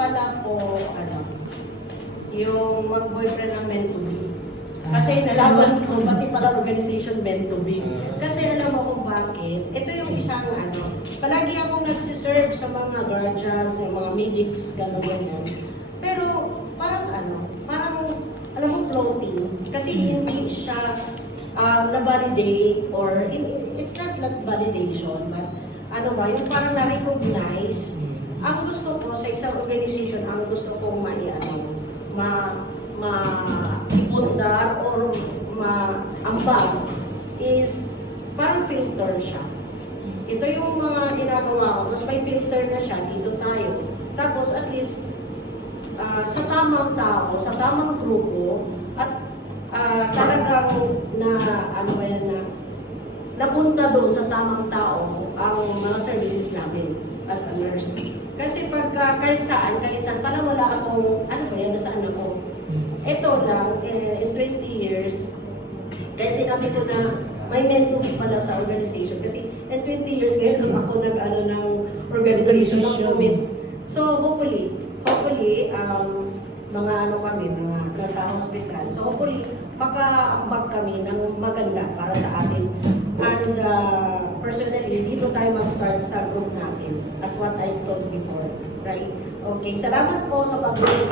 pala po, yung mag-boyfriend ang meant to be. Kasi nalaman ko, pati pala organization meant to be. Kasi alam mo kung bakit. Ito yung isang palagi akong nagsiserve sa mga guardians, yung mga medics, gano'n ganyan. Pero parang alam mo, floating. Kasi hindi siya na-validate or, it's not like validation, but yung parang na-recognize. Ang gusto ko sa isang organization, ang gusto kong maipundar or maambag is parang filter siya. Ito yung mga ginagawa ko. Tapos may filter na siya, dito tayo. Tapos at least sa tamang tao, sa tamang grupo, at talagang napunta doon sa tamang tao ang mga services namin as a nurse. Kasi pagka kahit saan, pala wala akong, nasaan ako. Ito lang, in 20 years, kaya sinabi ko na may meant to be pala sa organization. Kasi in 20 years ngayon, ako ng organization ng COVID. So hopefully, mga kami, mga nasa hospital. So hopefully, makaambag kami ng maganda para sa atin. And personally, dito tayo mag-start sa group natin as what I told before. Right? Okay, salamat po sa pag-uwi.